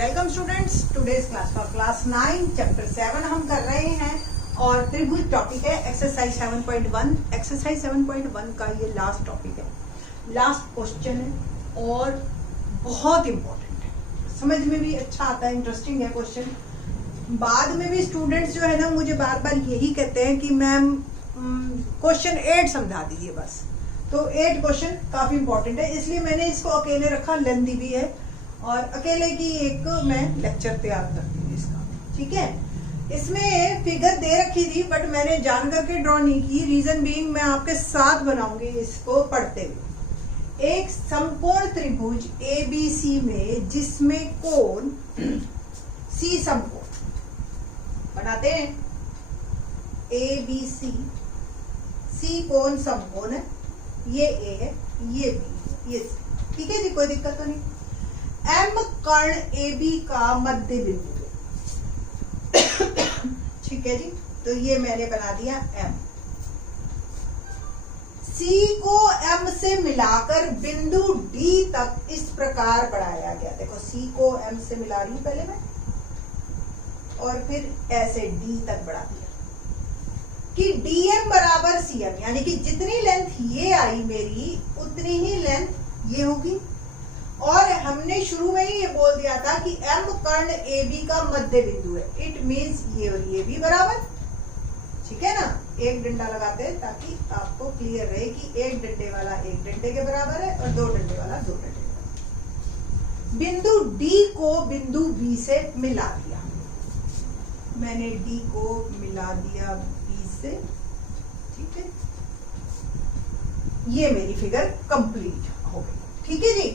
Welcome students, today's class for class 9 chapter 7 हम कर रहे हैं और त्रिभुज टॉपिक है एक्सरसाइज 7.1। एक्सरसाइज 7.1 का ये लास्ट टॉपिक है, लास्ट क्वेश्चन है और बहुत इंपॉर्टेंट है। समझ में भी अच्छा आता है, इंटरेस्टिंग है क्वेश्चन। बाद में भी स्टूडेंट्स जो है ना मुझे बार बार यही कहते हैं कि मैम क्वेश्चन 8 समझा दीजिए बस। तो 8 क्वेश्चन काफी इंपॉर्टेंट है, इसलिए मैंने इसको अकेले रखा, लेंदी भी है और अकेले की एक मैं लेक्चर तैयार करती हूँ इसका। ठीक है, इसमें फिगर दे रखी थी बट मैंने जान करके ड्रॉ नहीं की। रीजन बीइंग मैं आपके साथ बनाऊंगी इसको पढ़ते हुए। एक समकोण त्रिभुज ABC में जिसमें कोण C समकोण बनाते हैं, ABC C कोण समकोण है, ये A है, ये B, ये C। ठीक है जी, कोई दिक्कत तो नहीं। M कर्ण AB का मध्य बिंदु है। ठीक है जी, तो ये मैंने बना दिया M। C को M से मिलाकर बिंदु D तक इस प्रकार बढ़ाया गया। देखो C को M से मिला रही हूं पहले मैं और फिर ऐसे D तक बढ़ा दिया कि DM बराबर CM, यानी कि जितनी लेंथ ये आई मेरी उतनी ही लेंथ ये होगी। और हमने शुरू में ही ये बोल दिया था कि M कर्ण AB का मध्य बिंदु है। इट मीन्स ये और ये भी बराबर। ठीक है ना, एक डंडा लगाते हैं ताकि आपको क्लियर रहे कि एक डंडे वाला एक डंडे के बराबर है और दो डंडे वाला दो डंडे के बराबर। बिंदु D को बिंदु B से मिला दिया, मैंने D को मिला दिया B से। ठीक है, ये मेरी फिगर कंप्लीट हो गई। ठीक है जी,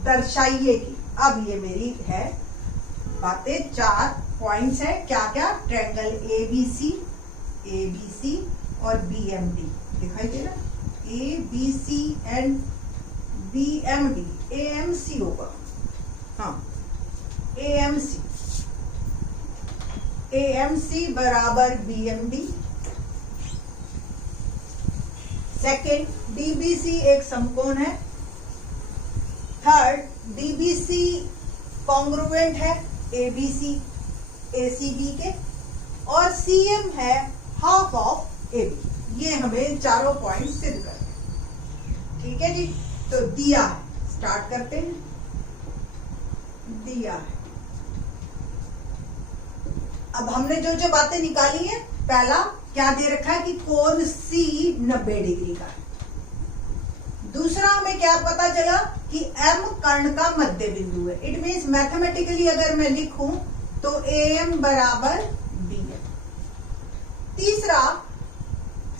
दर्शाइए कि अब ये मेरी है बातें, 4 पॉइंट्स है। क्या क्या? ट्रायंगल ABC और BMD दिखाई दे रहा, ABC एंड BMD, AMC होगा, हाँ AMC बराबर BMD। सेकेंड, DBC एक समकोण है। थर्ड, DBC कॉन्ग्रुएंट है ABC ACB के और CM है हाफ ऑफ AB। ये हमें चारों पॉइंट सिद्ध करने। ठीक है जी, तो दिया है, स्टार्ट करते हैं। दिया है, अब हमने जो जो बातें निकाली है, पहला क्या दे रखा है कि कोण C 90 डिग्री का है। दूसरा हमें क्या पता चला कि M कर्ण का मध्य बिंदु है। इट मीन्स मैथमेटिकली अगर मैं लिखूं तो AM बराबर BM। तीसरा,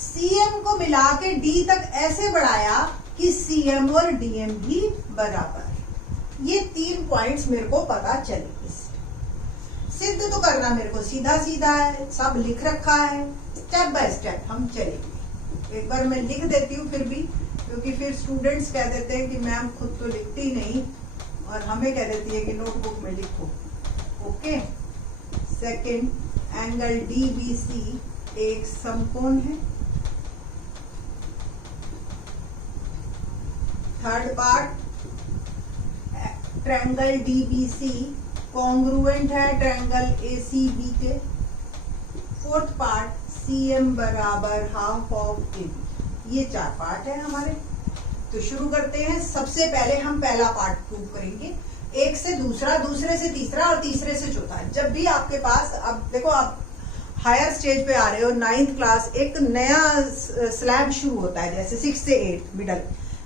CM को मिला के D तक ऐसे बढ़ाया कि CM और DM भी बराबर। ये 3 पॉइंट्स मेरे को पता चले। सिद्ध तो करना मेरे को सीधा सीधा है, सब लिख रखा है, स्टेप बाय स्टेप हम चलेंगे। एक बार मैं लिख देती हूँ फिर भी, क्योंकि फिर स्टूडेंट्स कह देते हैं कि मैम खुद तो लिखती ही नहीं और हमें कह देती है कि नोटबुक में लिखो। ओके, सेकंड, एंगल DBC एक समकोण है। Third part, triangle DBC congruent है ट्रायंगल ACB के। फोर्थ पार्ट, CM बराबर हाफ ऑफ AB। ये 4 पार्ट है हमारे। तो शुरू करते हैं। सबसे पहले हम पहला पार्ट प्रूव करेंगे, एक से दूसरा, दूसरे से तीसरा और तीसरे से चौथा। जब भी आपके पास, अब देखो आप हायर स्टेज पे आ रहे हो, 9th क्लास, एक नया स्लैब शुरू होता है, जैसे 6 से 8 मिडल,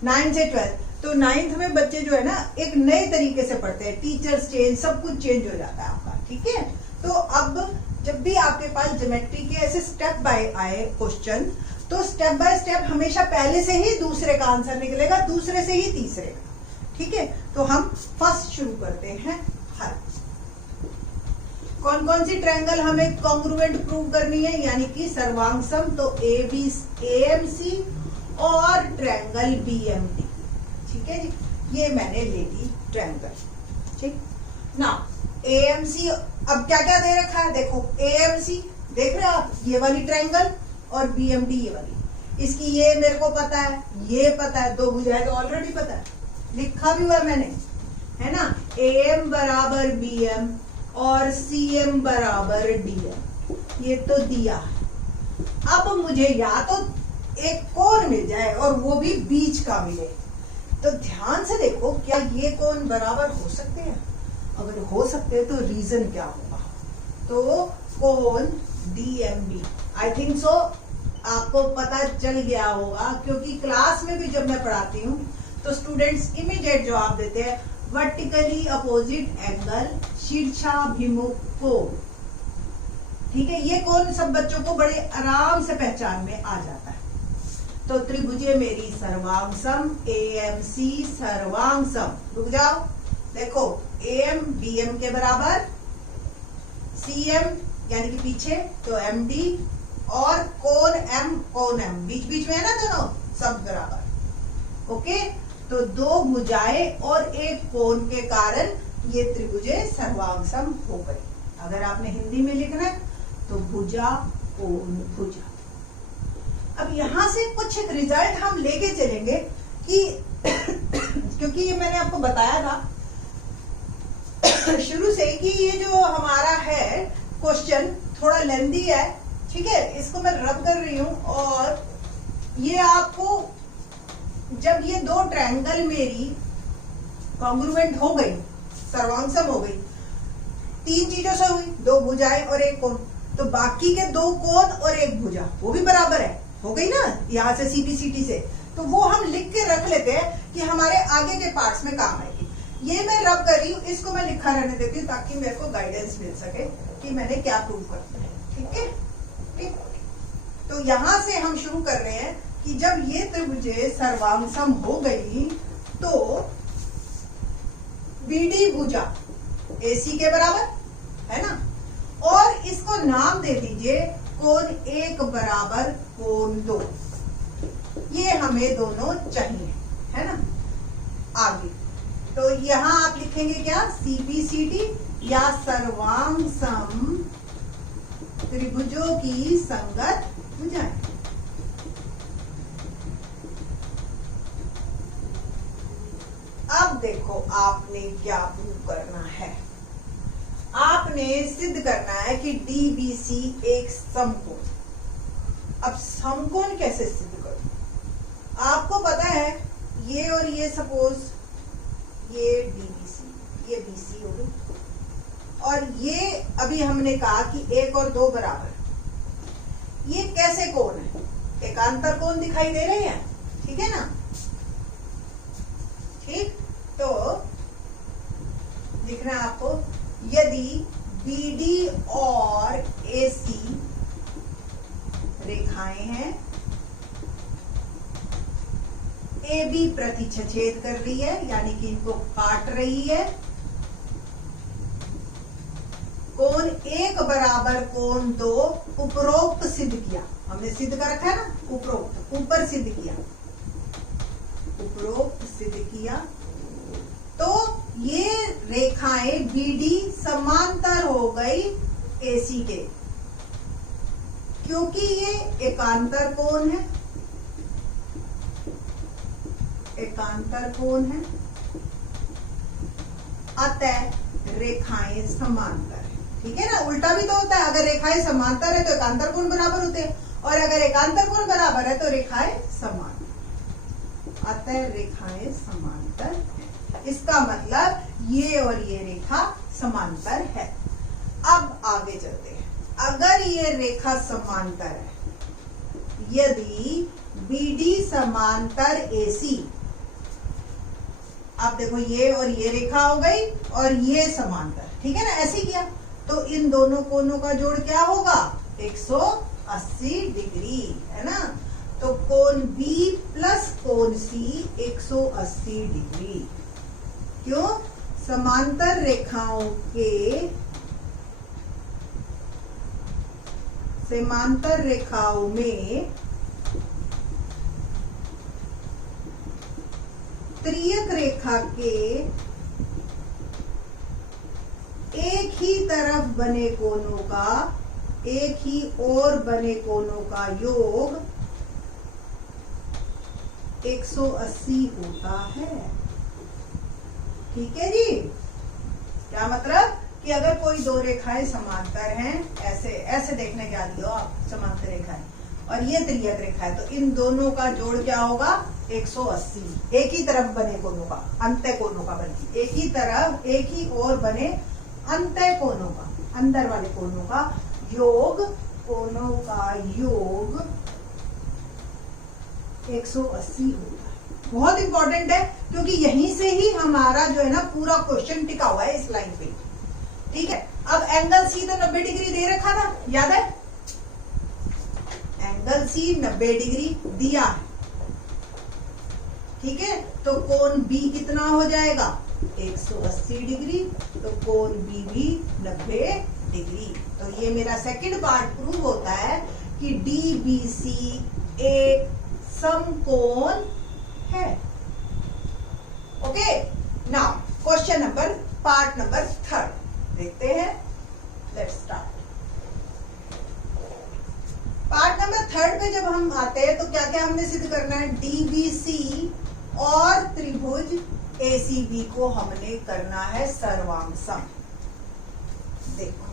9 से 12। तो 9th में बच्चे जो है ना एक नए तरीके से पढ़ते हैं, टीचर्स चेंज, सब कुछ चेंज हो जाता है आपका। ठीक है, तो अब जब भी आपके पास ज्योमेट्री के ऐसे स्टेप बाय आए क्वेश्चन, तो स्टेप बाय स्टेप हमेशा पहले से ही दूसरे का आंसर निकलेगा, दूसरे से ही तीसरे का। ठीक है, तो हम फर्स्ट शुरू करते हैं। हर कौन कौन सी ट्रायंगल हमें कॉन्ग्रुएंट प्रूव करनी है, यानी कि सर्वांग-सम, तो AMC और ट्रायंगल BMD। ठीक है जी, ये मैंने ले ली ट्रायंगल। ठीक ना, AMC अब क्या क्या दे रखा है, देखो AMC देख रहे हो आप, ये वाली ट्रायंगल और BMD ये वाली। इसकी ये मेरे को पता है, ये पता है, 2 भुजाएं तो ऑलरेडी पता है, लिखा भी हुआ मैंने। है ना, AM बराबर BM और CM बराबर DM, ये तो दिया। अब मुझे या तो एक कोण मिल जाए और वो भी बीच का मिले, तो ध्यान से देखो, क्या ये कोण बराबर हो सकते हैं? अगर हो सकते हैं तो रीजन क्या होगा? तो कोण DMB, आई थिंक सो आपको पता चल गया होगा, क्योंकि क्लास में भी जब मैं पढ़ाती हूँ तो स्टूडेंट्स इमीडिएट जवाब देते हैं वर्टिकली अपोजिट एंगल, शीर्षाभिमुख कोण। ठीक है, ये कोण सब बच्चों को बड़े आराम से पहचान में आ जाता है। तो त्रिभुजे मेरी सर्वांगसम, AMC सर्वांगसम। रुक जाओ, देखो AM BM के बराबर, CM यानी कि पीछे तो MD, और कोण M बीच बीच में है ना, दोनों सब बराबर। ओके, तो दो भुजाएं और एक कोण के कारण ये त्रिभुजे सर्वांगसम हो गई। अगर आपने हिंदी में लिखना है तो भुजा कोण भुजा। अब यहां से कुछ रिजल्ट हम लेके चलेंगे कि क्योंकि ये मैंने आपको बताया था शुरू से कि ये जो हमारा है क्वेश्चन थोड़ा लेंदी है। ठीक है, इसको मैं रब कर रही हूं, और ये आपको जब ये दो ट्रायंगल मेरी कॉन्ग्रुएंट हो गई, सर्वांगसम हो गई, तीन चीजों से हुई, दो भुजाएं और एक कोण, तो बाकी के दो कोण और एक भुजा वो भी बराबर है, हो गई ना यहां से CPCT से। तो वो हम लिख के रख लेते हैं कि हमारे आगे के पार्ट्स में काम आएगी। ये मैं रब कर रही हूँ, इसको मैं लिखा रहने देती हूँ ताकि मेरे को गाइडेंस मिल सके कि मैंने क्या प्रूव करना है। ठीक है, ठीक। तो यहां से हम शुरू कर रहे हैं कि जब ये त्रिभुजे सर्वांगसम हो गई तो BD भुजा AC के बराबर है ना, और इसको नाम दे दीजिए कोण 1 बराबर कोण 2। ये हमें दोनों चाहिए, है ना। आगे तो यहां आप लिखेंगे क्या? CPCT या सर्वांगसम त्रिभुजों की संगत भुजाएं। अब देखो आपने क्या प्रूव करना है। आपने सिद्ध करना है कि DBC एक समकोण। अब समकोण कैसे सिद्ध करूं? आपको पता है ये और ये, सपोज ये DBC, ये BC हो गई, और ये अभी हमने कहा कि 1 और 2 बराबर। ये कैसे कोण है? एकांतर कोण दिखाई दे रहे हैं, ठीक है ना। ठीक, तो दिख रहा है आपको, यदि BD और AC रेखाएं हैं, AB प्रतिच्छेद कर रही है यानी कि इनको काट रही है, कोण 1 बराबर कोण 2 उपरोक्त सिद्ध किया। हमने सिद्ध कर रखा है ना, उपरोक्त, ऊपर सिद्ध किया, उपरोक्त सिद्ध किया, तो ये रेखाएं BD समांतर हो गई AC के, क्योंकि ये एकांतर कोण है, एकांतर कोण है, अतः रेखाएं समांतर है। ठीक है ना, उल्टा भी तो होता है, अगर रेखाएं समांतर है तो एकांतर कोण बराबर होते हैं, और अगर एकांतर कोण बराबर है तो रेखाएं समान, अतः रेखाएं समांतर है। इसका मतलब ये और ये रेखा समांतर है। अब आगे चलते हैं। अगर ये रेखा समांतर है, यदि BD समांतर AC, आप देखो ये और ये रेखा हो गई और ये समांतर, ठीक है ना, ऐसे किया तो इन दोनों कोणों का जोड़ क्या होगा? 180 डिग्री, है ना। तो कोण B प्लस कोण C 180 डिग्री। क्यों? समांतर रेखाओं के, समांतर रेखाओं में त्रियक रेखा के एक ही तरफ बने कोणों का, एक ही ओर बने कोणों का योग 180 होता है। ठीक है जी। क्या मतलब कि अगर कोई दो रेखाएं समांतर हैं, ऐसे ऐसे देखने क्या दियो आप, समांतर रेखाएं, और ये त्रियक रेखा है, तो इन दोनों का जोड़ क्या होगा 180। एक ही तरफ बने कोनों का, अंतः कोनों का, बल्कि एक ही तरफ एक ही ओर बने अंतः कोनों का, अंदर वाले कोनों का योग, कोनों का योग 180 होगा। बहुत इंपॉर्टेंट है क्योंकि यहीं से ही हमारा जो है ना पूरा क्वेश्चन टिका हुआ है इस लाइन पे। ठीक है, अब एंगल सी तो 90 डिग्री दे रखा था, याद है? एंगल सी 90 डिग्री दिया है। ठीक है, तो कोण बी कितना हो जाएगा 180 डिग्री, तो कोण बी भी 90 डिग्री। तो ये मेरा सेकंड पार्ट प्रूव होता है कि DBC एक समकोण है। Okay, now question number, part number 3 देखते हैं। Let's start. पार्ट नंबर 3 पे जब हम आते हैं तो क्या क्या हमने सिद्ध करना है? DBC और त्रिभुज ACB को हमने करना है सर्वांग सम। देखो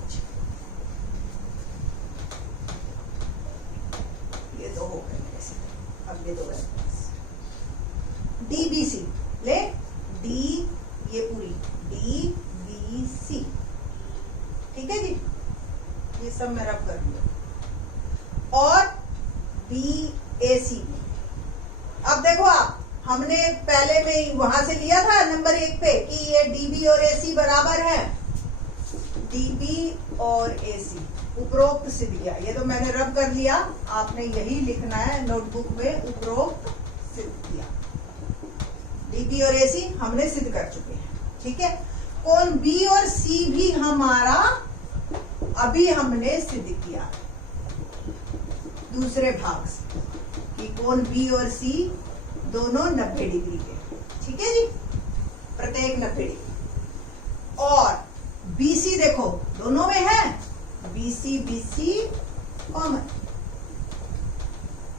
ये तो हो गए मेरे से, अब ये दो है। DBC ले, D ये पूरी DBC, ठीक है जी, ये सब मैं रब कर दिया, और BACB। अब देखो आप, हमने पहले में वहां से लिया था नंबर 1 पे कि ये DB और AC बराबर है, DB और AC उपरोक्त सिद्ध किया। ये तो मैंने रब कर लिया, आपने यही लिखना है नोटबुक में, उपरोक्त सिद्ध किया। DB और AC हमने सिद्ध कर चुके हैं। ठीक है, कोण B और C भी हमारा अभी हमने सिद्ध किया दूसरे भाग से कि कोण B और C दोनों 90 डिग्री के। ठीक है जी, प्रत्येक 90 डिग्री। और BC देखो दोनों में है, BC कॉमन,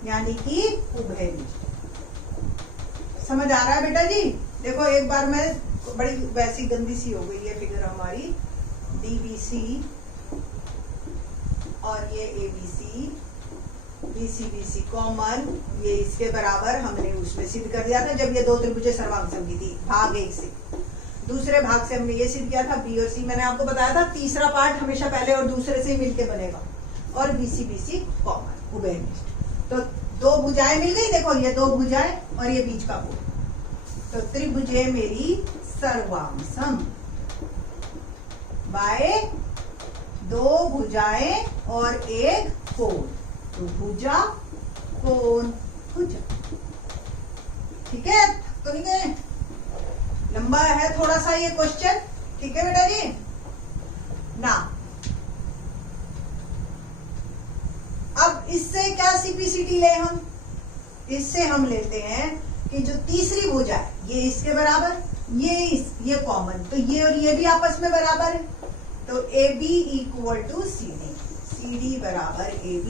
यानी कि उभयनिष्ठ। समझ आ रहा है बेटा जी? देखो एक बार मैं, बड़ी वैसी गंदी सी हो गई है फिगर हमारी, DBC और ये ABC, BC कॉमन, ये इसके बराबर हमने उसमें सिद्ध कर दिया था जब ये दो त्रिभुजें सर्वांग सम की थी, भाग 1 से। दूसरे भाग से हमने ये सिद्ध किया था B और C, मैंने आपको बताया था तीसरा पार्ट हमेशा पहले और दूसरे से ही मिलके बनेगा, और BC कॉमन, उभयनिष्ठ। तो दो भुजाएं मिल गई, देखो ये दो भुजाएं और ये बीच का कोण, तो त्रिभुजे मेरी सर्वांग सम बाय दो भुजाएं और एक कोण, तो भुजा कोण भुजा। ठीक है, तो नहीं गए, लंबा है थोड़ा सा ये क्वेश्चन। ठीक है बेटा जी ना। अब इससे क्या CPCT ले हम? इससे हम लेते हैं कि जो तीसरी भुजा है ये इसके बराबर, ये कॉमन, तो ये और ये भी आपस में बराबर है, तो AB equal to CD, CD बराबर AB,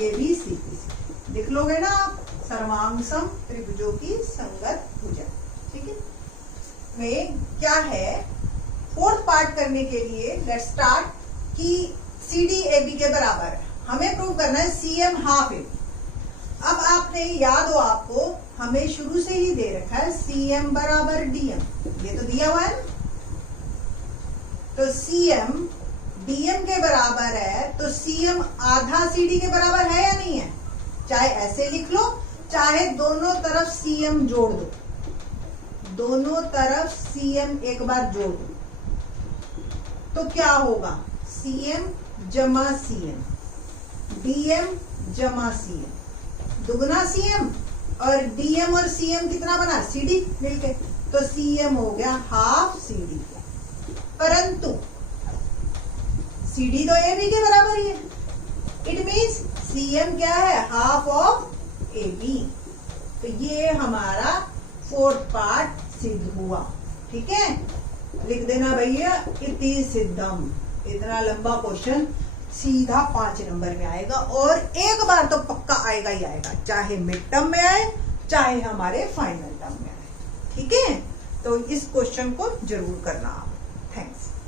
ये भी CPCT। लिख लोगे ना आप, सर्वांग सम त्रिभुजों की संगत भुजा। ठीक है, में क्या है, फोर्थ पार्ट करने के लिए लेट्स स्टार्ट कि CD AB के बराबर है, हमें प्रूव करना है CM हाफ AB। अब आपने याद हो आपको, हमें शुरू से ही दे रखा है CM बराबर DM, ये तो दिया हुआ है ना, तो CM DM के बराबर है, तो CM आधा CD के बराबर है या नहीं है? चाहे ऐसे लिख लो, चाहे दोनों तरफ CM जोड़ दो, दोनों तरफ CM एक बार जोड़ दो, तो क्या होगा CM जमा CM, DM जमा CM, दुगना CM, और DM और CM कितना बना? CD मिलके, तो CM हो गया हाफ CD। परंतु CD तो AB के बराबर ही है, इट मीन्स CM क्या है? Half of AB। तो ये हमारा फोर्थ पार्ट सिद्ध हुआ। ठीक है, लिख देना भैया, इति सिद्धम। इतना लंबा क्वेश्चन सीधा 5 नंबर में आएगा, और एक बार तो पक्का आएगा ही आएगा, चाहे मिड टर्म में आए चाहे हमारे फाइनल टर्म में आए। ठीक है, तो इस क्वेश्चन को जरूर करना आप। थैंक्स।